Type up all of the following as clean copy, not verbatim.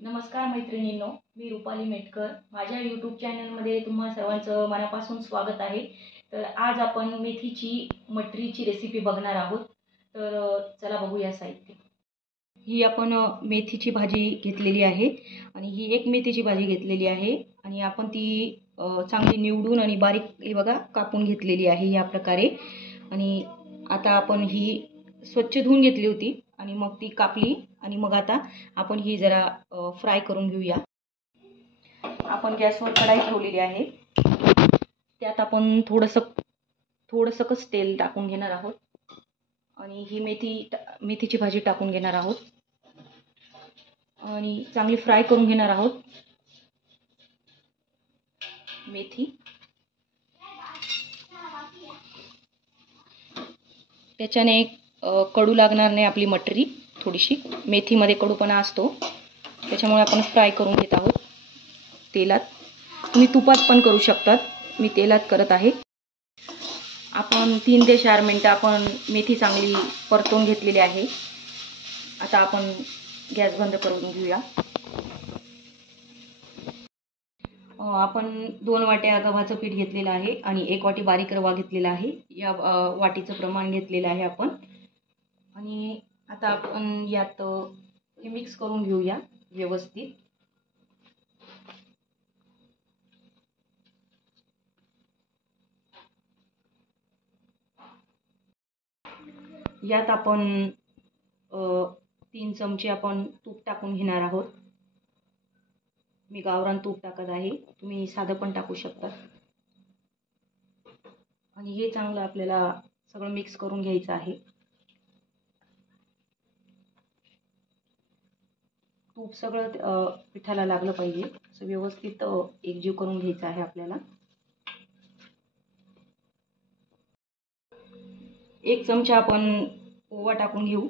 नमस्कार मैत्रिणींनो, मी रुपाली मेटकर. माझ्या यूट्यूब चॅनलमध्ये तुम्हा सर्वांचं मनापासून स्वागत आहे. तर आज आपण मेथीची मटरीची रेसिपी बघणार आहोत. तर चला बघूया साहित्य. ही आपण मेथीची भाजी घेतलेली आहे आणि ही एक मेथीची भाजी घेतलेली आहे आणि आपण ती चांगली निवडून आणि बारीक हे बघा कापून घेतलेली आहे या प्रकारे. आणि आता आपण ही स्वच्छ धुवून घेतली होती आणि मग ती कापली आणि मग आता आपण ही जरा फ्राय करून घेऊया. आपण गॅसवर कढाई ठेवलेली आहे. त्यात आपण थोडंसं तेल टाकून घेणार आहोत आणि ही मेथीची भाजी टाकून घेणार आहोत आणि चांगली फ्राय करून घेणार आहोत मेथी. त्याच्याने कडू लागणार नाही आपली मटरी. थोडीशी मेथीमध्ये कडूपणा असतो, त्याच्यामुळे आपण फ्राय करून घेत आहोत तेलात. तुम्ही तुपात पण करू शकतात, मी तेलात करत आहे. आपण 3 ते 4 मिनटं आपण मेथी चांगली परतून घेतलेली आहे. आता आपण गॅस बंद करून घेऊया. आपण 2 वाट्या गव्हाचं पीठ घेतलेलं आहे आणि 1 वाटी बारीक रवा घेतलेला आहे. या वाटीचं प्रमाण घेतलेलं आहे आपण. आणि आता आपण यात हे मिक्स करून घेऊया व्यवस्थित. यात आपण 3 चमचे आपण तूप टाकून घेणार आहोत. मी गावरान तूप टाकत आहे, तुम्ही साधं पण टाकू शकता. आणि हे चांगलं आपल्याला सगळं मिक्स करून घ्यायचं आहे. तूप सगळं पिठाला लागलं पाहिजे, असं व्यवस्थित एकजीव करून घ्यायचं आहे आपल्याला. 1 चमचा आपण ओवा टाकून घेऊ.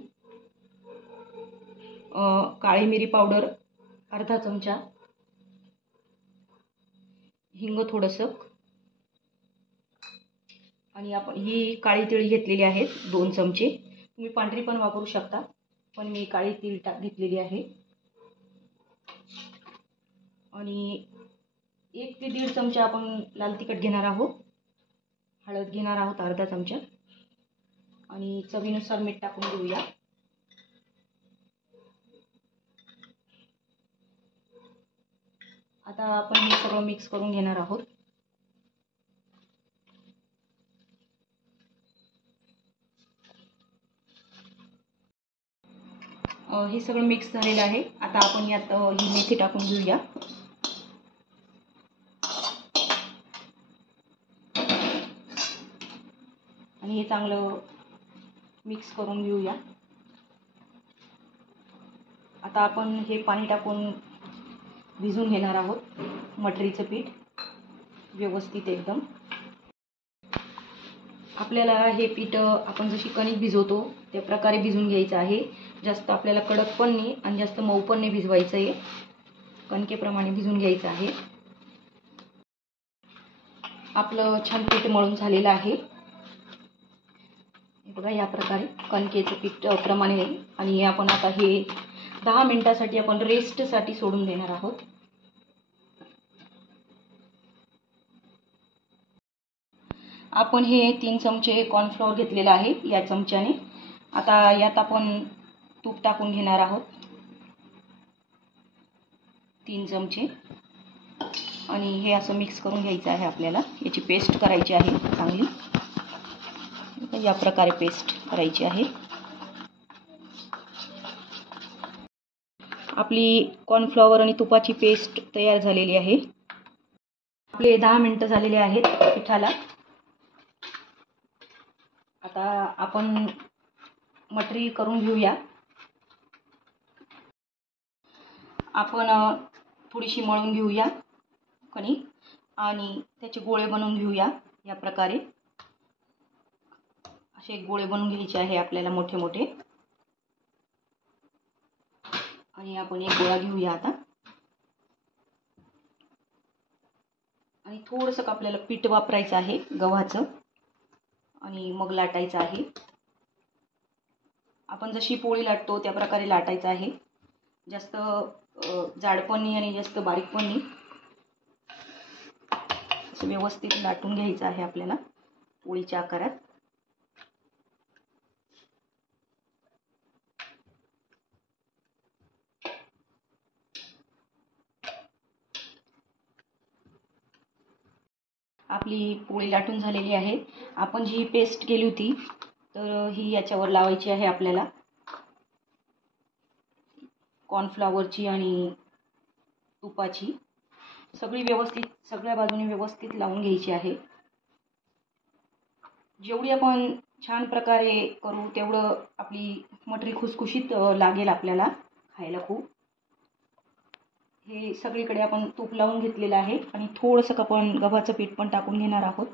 काळी मिरी पावडर अर्धा चमचा, हिंग थोडंसं, आणि आपण ही काळी तिळ घेतलेली आहेत 2 चमचे. तुम्ही पांढरी पण वापरू शकता, पण मी काळी तिळ घेतलेली आहे. आणि 1 ते 1.5 चमचा आपण लाल तिखट घेणार आहोत. हळद घेणार आहोत अर्धा चमचा आणि चवीनुसार मीठ टाकून घेऊया. आता आपण हे सगळं मिक्स करून घेणार आहोत. हे सगळं मिक्स झालेलं आहे. आता आपण यात ही मेथी टाकून घेऊया. आणि हे चांगलं मिक्स करून घेऊया. आता आपण हे पाणी टाकून भिजवून घेणार आहोत मटरीचं पीठ व्यवस्थित एकदम. आपल्याला हे पीठ आपण जशी कणिक भिजवतो त्या प्रकारे भिजवून घ्यायचं आहे. जास्त आपल्याला कडक पण नाही आणि जास्त मऊ पण नाही भिजवायचं आहे. कणकेप्रमाणे भिजवून घ्यायचं आहे. आपलं छान पीठ मळून झालेलं आहे. बघा या प्रकारे कणकेचं पीठ प्रमाणे. आणि आपण आता हे 10 मिनिटासाठी आपण रेस्टसाठी सोडून देणार आहोत. आपण हे 3 चमचे कॉर्नफ्लॉवर घेतलेलं आहे या चमच्याने. आता यात आपण तूप टाकून घेणार आहोत 3 चमचे आणि हे असं मिक्स करून घ्यायचं आहे आपल्याला. याची पेस्ट करायची आहे चांगली. या प्रकारे पेस्ट करायची आहे. आपली कॉर्नफ्लॉवर आणि तुपाची पेस्ट तयार झालेली आहे. आपले 10 मिनिटं झालेले आहेत पिठाला. आता आपण मटरी करून घेऊया. आपण थोडीशी मळून घेऊया कणिक आणि त्याचे गोळे बनवून घेऊया या प्रकारे. असे गोळे बनवून घ्यायचे आहे आपल्याला मोठे मोठे. आणि आपण एक गोळा घेऊया आता. आणि थोडंसं आपल्याला पीठ वापरायचं आहे गव्हाचं आणि मग लाटायचं आहे. आपण जशी पोळी लाटतो त्या प्रकारे लाटायचं आहे. जास्त जाड पण नाही आणि जास्त बारीक पण नाही. असं व्यवस्थित लाटून घ्यायचं आहे आपल्याला पोळीच्या आकारात. आपली पोळी लाटून झालेली आहे. आपण जी पेस्ट केली होती तर ही याच्यावर लावायची आहे आपल्याला, कॉर्नफ्लॉवरची आणि तुपाची. सगळी व्यवस्थित सगळ्या बाजूने व्यवस्थित लावून घ्यायची आहे. जेवढी आपण छान प्रकारे करू तेवढं आपली मटरी खुसखुशीत लागेल आपल्याला खायला खूप. हे सगळीकडे आपण तूप लावून घेतलेलं आहे आणि थोडंसं आपण गव्हाचं पीठ पण टाकून घेणार आहोत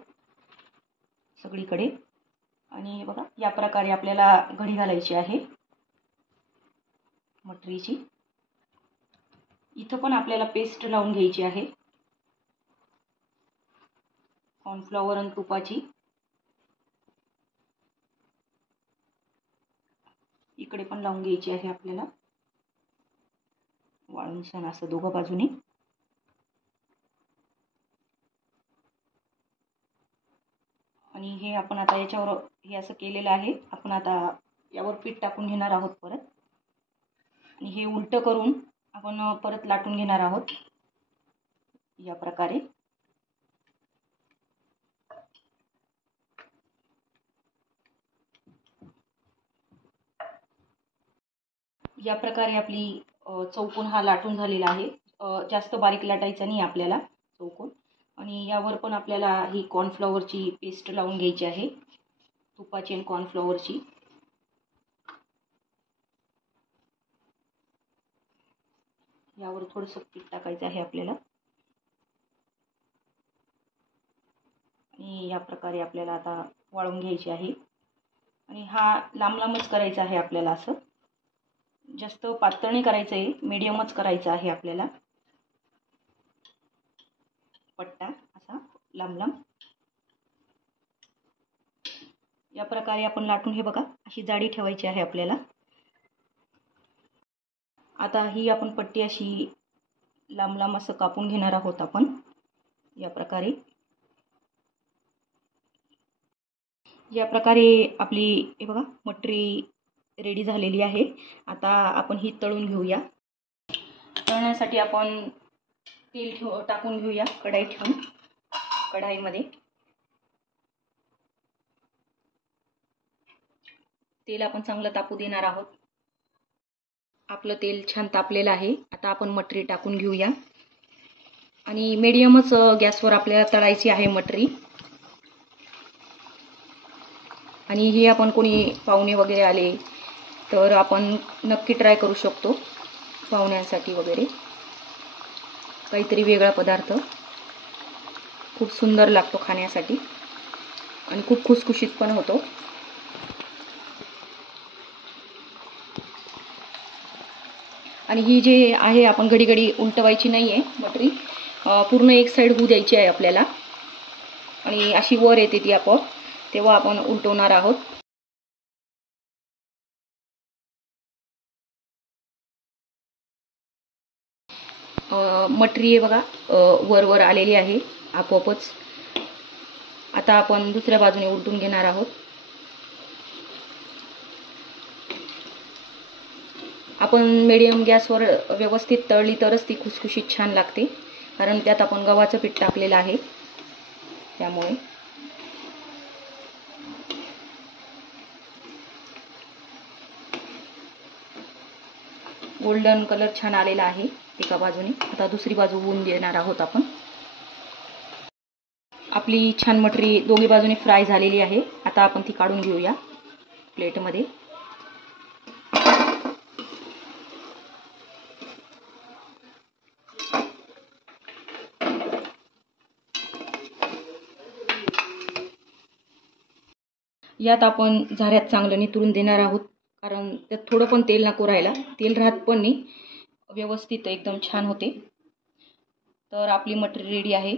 सगळीकडे. आणि बघा या प्रकारे आपल्याला घडी घालायची आहे मटरीची. इथं पण आपल्याला पेस्ट लावून घ्यायची आहे कॉर्नफ्लॉवर आणि तुपाची. इकडे पण लावून घ्यायची आहे आपल्याला वाळून छान असं दोघं बाजूने. आणि हे आपण आता याच्यावर हे असं केलेलं आहे. आपण आता यावर पीठ टाकून घेणार आहोत परत आणि हे उलटं करून आपण परत लाटून घेणार आहोत या प्रकारे. या प्रकारे आपली चौकोन हा लाटून झालेला आहे. जास्त बारीक लाटायचा नाही आपल्याला चौकोन. आणि यावर पण आपल्याला ही कॉर्नफ्लॉवरची पेस्ट लावून घ्यायची आहे, तुपाची आणि कॉर्नफ्लॉवरची. यावर थोडंसं पीठ टाकायचं आहे आपल्याला आणि या प्रकारे आपल्याला आता वाळून घ्यायची आहे. आणि हा लांब लांबच करायचा आहे आपल्याला, असं जास्त पातळ नाही करायचं आहे, मीडियमच करायचं आहे आपल्याला. पट्टा असा लांब लांब या प्रकारे आपण लाटून, हे बघा अशी जाडी ठेवायची आहे आपल्याला. आता ही आपण पट्टी अशी लांब लांब असं कापून घेणार आहोत आपण या प्रकारे. या प्रकारे आपली हे बघा मटरी रेडी झालेली आहे. आता आपण ही तळून घेऊया. तळण्यासाठी आपण तेल टाकून घेऊया कढई ठेवून. कढाईमध्ये तेल आपण चांगलं तापू देणार आहोत. आपलं तेल छान तापलेलं आहे. आता आपण मटरी टाकून घेऊया आणि मीडियमच गॅसवर आपल्याला तळायची आहे मटरी. आणि हे आपण कोणी पाहुणे वगैरे आले तर आपण नक्की ट्राय करू शकतो, पाहुण्यांसाठी वगैरे काहीतरी वेगळा पदार्थ. खूप सुंदर लागतो खाण्यासाठी आणि खूप खुसखुशीत पण होतो. आणि ही जे आहे आपण घडी घडी उलटवायची नाही आहे मटरी, पूर्ण एक साईड होऊ द्यायची आहे आपल्याला. आणि अशी वर येते ती आपोआप, तेव्हा आपण उलटवणार आहोत. मटरी आहे बघा वर वर आलेली आहे आपोआपच. आता आपण दुसऱ्या बाजूने उलटून घेणार आहोत. आपण मीडियम गॅसवर व्यवस्थित तळली तरच ती खुसखुशीत छान लागते, कारण त्यात आपण गव्हाचं पीठ टाकलेलं आहे त्यामुळे. गोल्डन कलर छान आलेला आहे एका बाजूने. आता दुसरी बाजू होऊन देणार आहोत आपण. आपली छान मटरी दोन्ही बाजूने फ्राय झालेली आहे. आता आपण ती काढून घेऊया प्लेटमध्ये. यात आपण झाऱ्यात चांगलं नितरून देणार आहोत, कारण त्यात थोडं पण तेल नको राहायला. तेल राहत पण नाही, व्यवस्थित एकदम छान होते. तर आपली मटरी रेडी आहे.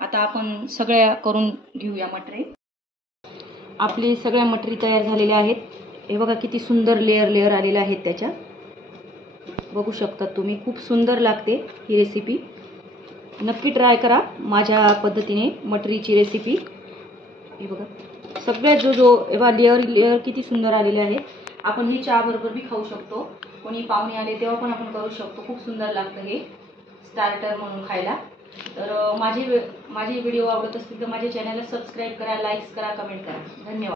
आता आपण सगळ्या करून घेऊया मटरी. आपली सगळ्या मटरी तयार झालेल्या आहेत. हे बघा किती सुंदर लेयर लेयर आलेले आहेत त्याच्या. बघू शकता तुम्ही, खूप सुंदर लागते ही रेसिपी. नक्की ट्राय करा माझ्या पद्धतीने मटरीची रेसिपी. हे बघा सगळ्यात जो एव्हा लेअर किती सुंदर आलेले आहे. आपण हे चहा बरोबर भी खाऊ शकतो. कोणी पाहुणे आले तेव्हा पण आपण करू शकतो. खूप सुंदर लागतं हे स्टार्टर म्हणून खायला. तर माझे व्हिडिओ आवडत असतील तर माझ्या चॅनलला सबस्क्राईब करा, लाईक्स करा, कमेंट करा. धन्यवाद.